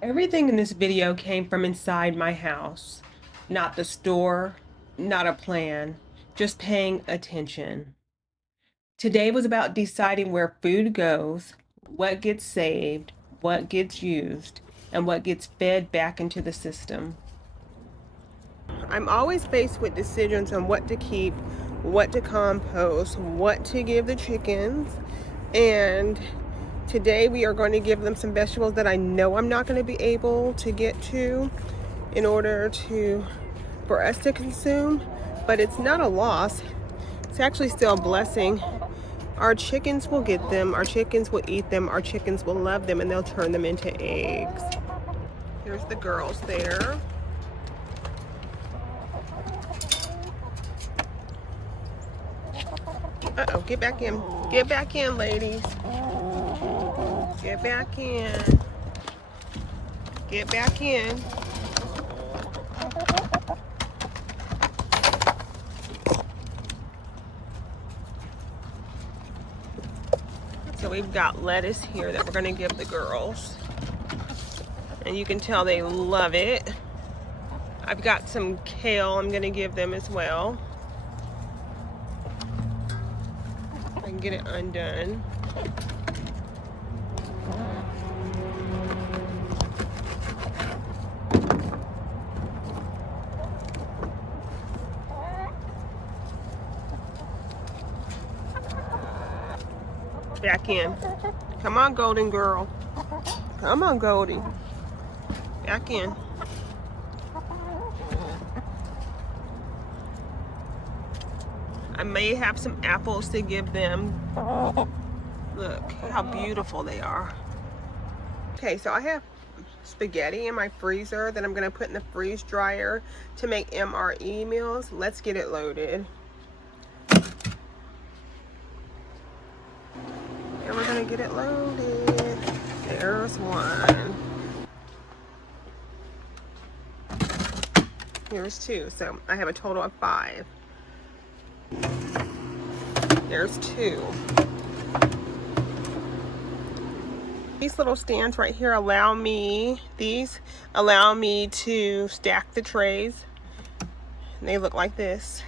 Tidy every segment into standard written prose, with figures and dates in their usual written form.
Everything in this video came from inside my house. Not the store, not a plan, just paying attention. Today was about deciding where food goes, what gets saved, what gets used, and what gets fed back into the system. I'm always faced with decisions on what to keep, what to compost, what to give the chickens, and today we are going to give them some vegetables that I know I'm not going to be able to get to in order for us to consume, but it's not a loss. It's actually still a blessing. Our chickens will get them, our chickens will eat them, our chickens will love them, and they'll turn them into eggs. Here's the girls there. Uh-oh, get back in. Get back in, ladies. Get back in. Get back in. So we've got lettuce here that we're gonna give the girls. And you can tell they love it. I've got some kale I'm gonna give them as well. I can get it undone. Back in. Come on, golden girl. Come on, Goldie. Back in. I may have some apples to give them. Look how beautiful they are. Okay, so I have spaghetti in my freezer that I'm gonna put in the freeze dryer to make MRE meals. Let's get it loaded. And we're gonna get it loaded. There's one. Here's two, so I have a total of 5. There's 2. These little stands right here allow me to stack the trays. And they look like this.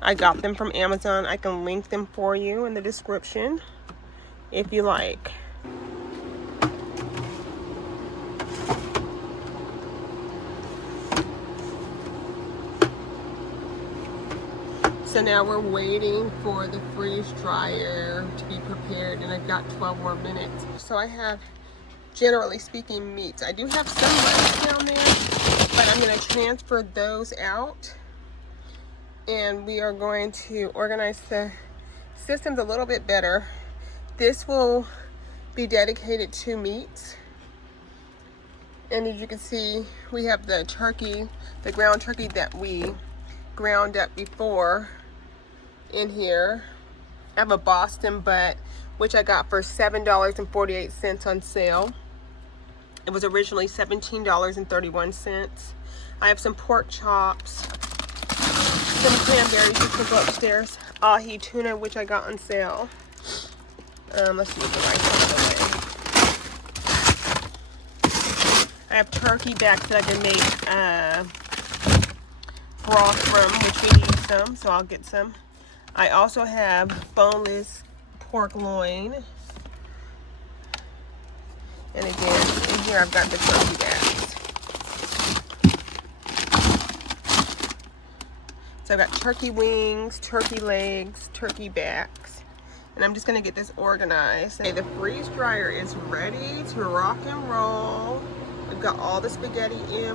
I got them from Amazon. I can link them for you in the description if you like. So now we're waiting for the freeze dryer to be prepared, and I've got 12 more minutes. So I have, generally speaking, meats. I do have some lettuce down there, but I'm gonna transfer those out. And we are going to organize the systems a little bit better. This will be dedicated to meats. And as you can see, we have the turkey, the ground turkey that we ground up before in here. I have a Boston butt, which I got for $7.48 on sale. It was originally $17.31. I have some pork chops, some cranberries, which will go upstairs. Ahi tuna, which I got on sale. Let's move the rice out of the way. I have turkey backs that I can make broth from, which we need some, so I'll get some. I also have boneless pork loin. And again, in here I've got the turkey backs. So I've got turkey wings, turkey legs, turkey backs. And I'm just gonna get this organized. Okay, the freeze dryer is ready to rock and roll. We've got all the spaghetti in.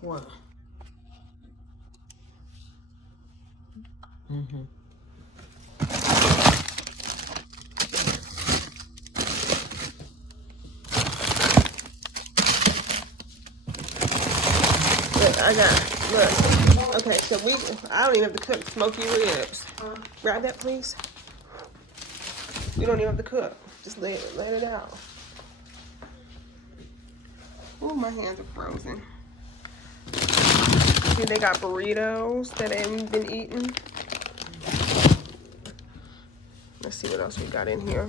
What? Look. Okay, so I don't even have to cook smoky ribs. Grab that, please. We don't even have to cook. Just let it out. Oh, my hands are frozen. See, they got burritos that I haven't been eating. Let's see what else we got in here.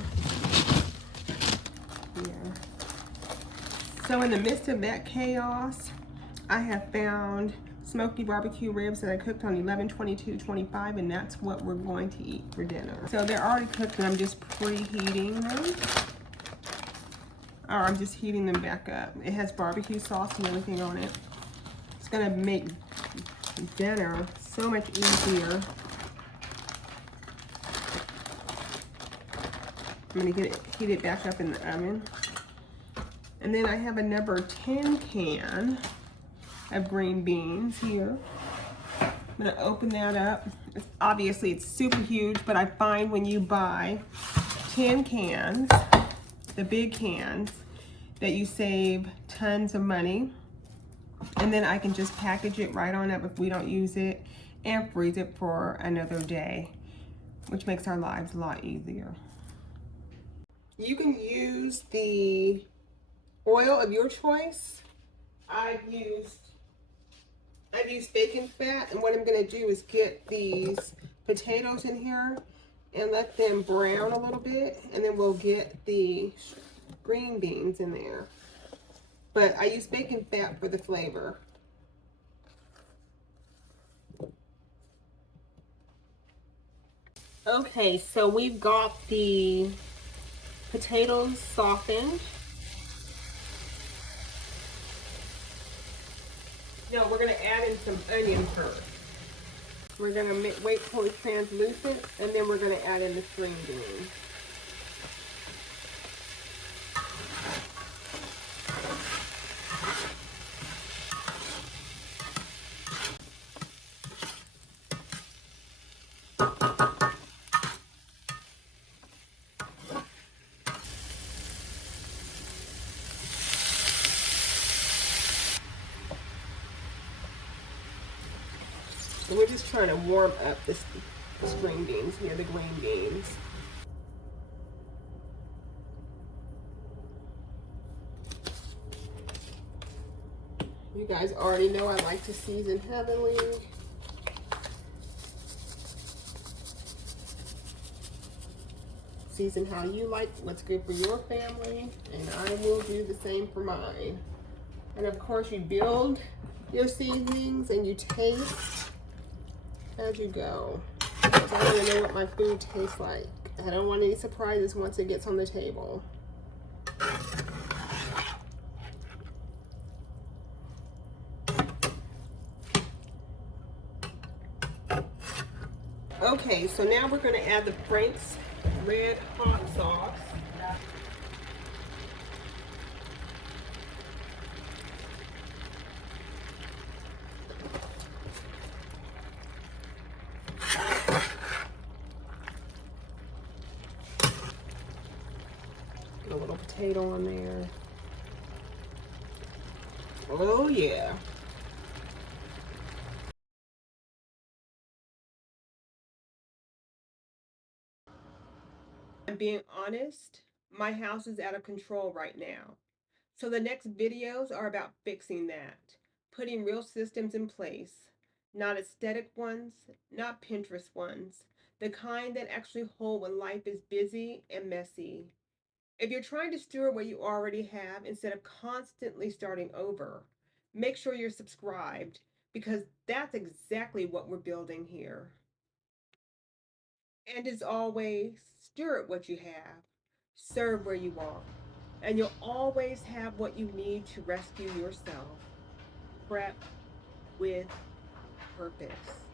Yeah. So in the midst of that chaos, I have found smoky barbecue ribs that I cooked on 11/22/25, and that's what we're going to eat for dinner. So they're already cooked, and I'm just preheating them. Or I'm just heating them back up. It has barbecue sauce and everything on it. It's gonna make dinner so much easier. I'm gonna heat it back up in the oven. And then I have a number 10 can of green beans here. I'm gonna open that up. Obviously it's super huge, but I find when you buy 10 cans, the big cans, that you save tons of money. And then I can just package it right on up if we don't use it and freeze it for another day, which makes our lives a lot easier. You can use the oil of your choice. I've used bacon fat, and what I'm gonna do is get these potatoes in here and let them brown a little bit, and then we'll get the green beans in there. But I use bacon fat for the flavor. Okay, so we've got the potatoes softened. No, we're gonna add in some onion first. We're gonna wait till it's translucent, and then we're gonna add in the string beans. And we're just trying to warm up the string beans here, the green beans. You guys already know I like to season heavily. Season how you like, what's good for your family, and I will do the same for mine. And of course you build your seasonings and you taste as you go. Because I want to know what my food tastes like. I don't want any surprises once it gets on the table. Okay, so now we're going to add the Frank's red hot sauce. Get a little potato on there. Oh yeah. I'm being honest, my house is out of control right now. So the next videos are about fixing that, putting real systems in place, not aesthetic ones, not Pinterest ones, the kind that actually hold when life is busy and messy. If you're trying to steward what you already have instead of constantly starting over, make sure you're subscribed, because that's exactly what we're building here. And as always, steward what you have, serve where you are, and you'll always have what you need to rescue yourself. Prep with purpose.